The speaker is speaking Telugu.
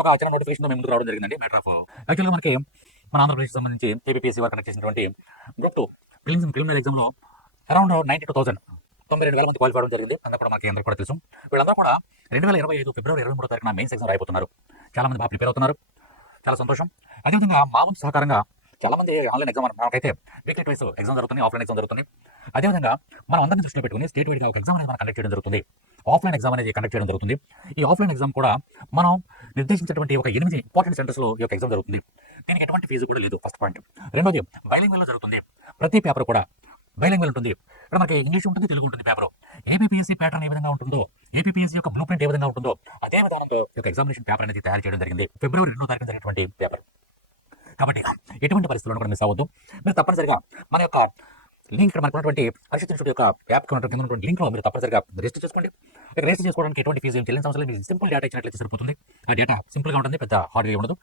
ఒక చిన్న నోటిఫికేషన్ మేము ముందుకు రావడం జరిగిందండి. మ్యాటర్ ఆఫ్ యాక్చువల్గా మనకి మన ఆంధ్రప్రదేశ్ సంబంధించి ఏపీఎస్సీ వారు కండక్ట్ చేసినటువంటి గ్రూప్ 2 ప్రిలిమినరీ ఎగ్జామ్లో అరౌండ్ 92,000 92,000 మంది క్వాలిఫై అవ్వడం జరిగింది. అందరూ కూడా మనకి అందరూ కూడా తెలుసు. వీళ్ళందరూ కూడా 2025 ఫిబ్రవరి 23వ తారీఖున మెయిన్స్ ఎగ్జామ్ రాయిపోతున్నారు. చాలా మంది బాగా ప్రిపేర్ అవుతున్నారు. చాలా సంతోషం. అదేవిధంగా మా వంతు సహకారంగా చాలా మంది ఆన్లైన్ ఎగ్జామ్ మనకైతే వీక్లీ ట్వైస్ ఎగ్జామ్ జరుగుతుంది, ఆఫ్లైన్ ఎగ్జామ్ జరుగుతుంది. అదేవిధంగా మనం అందరినీ దృష్టిలో పెట్టుకుని స్టేట్ వైడ్గా ఒక ఎగ్జామ్ అనేది మనం కండక్ట్ చేయడం జరుగుతుంది. ఆఫ్లైన్ ఎగ్జామ్ అనేది కండక్ట్ చేయడం జరుగుతుంది. ఈ ఆఫ్లైన్ ఎగ్జామ్ కూడా మనం నిర్దేశించినటువంటి ఒక 8 ఇంపార్టెంట్ సెంటర్స్లో ఈ యొక్క ఎగ్జామ్ జరుగుతుంది. దీనికి ఎటువంటి ఫీజు కూడా లేదు. First point. రెండోది బైలింగ్వెల్లో జరుగుతుంది. ప్రతి పేపర్ కూడా బైలింగ్వెల్ ఉంటుంది. ఇక్కడ మనకి ఇంగ్లీష్ ఉంటుంది, తెలుగు ఉంటుంది పేపర్. ఏపీఎస్సీ ప్యాటర్న్ ఏ విధంగా ఉంటుందో, ఏపీఎస్సీ యొక్క బ్లూ ప్రింట్ ఏ విధంగా ఉంటుందో అదే విధానంతో ఈ యొక్క ఎగ్జామినేషన్ పేపర్ అనేది తయారు చేయడం జరిగింది. ఫిబ్రవరి 2వ తారీఖున జరిగినటువంటి పేపర్. కాబట్టి ఎటువంటి పరిస్థితుల్లో కూడా మిస్ అవ్వద్దు. మీరు తప్పనిసరిగా మన యొక్క లింక్ ఇక్కడ మనకు ఉన్నటువంటి పరిషత్ ఇన్స్టిట్యూట్ యొక్క యాప్ ఉన్నటువంటి లింక్లో మీరు తప్పనిసరిగా రిజిస్టర్ చేసుకోండి. రిజిస్టర్ చేసుకోవడానికి ఎటువంటి ఫీజు ఏం చెల్లించవసరం లేదు. మీరు సింపుల్ డేటా ఇచ్చినట్లయితే సరిపోతుంది. ఆ డేటా సింపుల్గా ఉంటుంది, పెద్ద హార్డ్గా ఉండదు.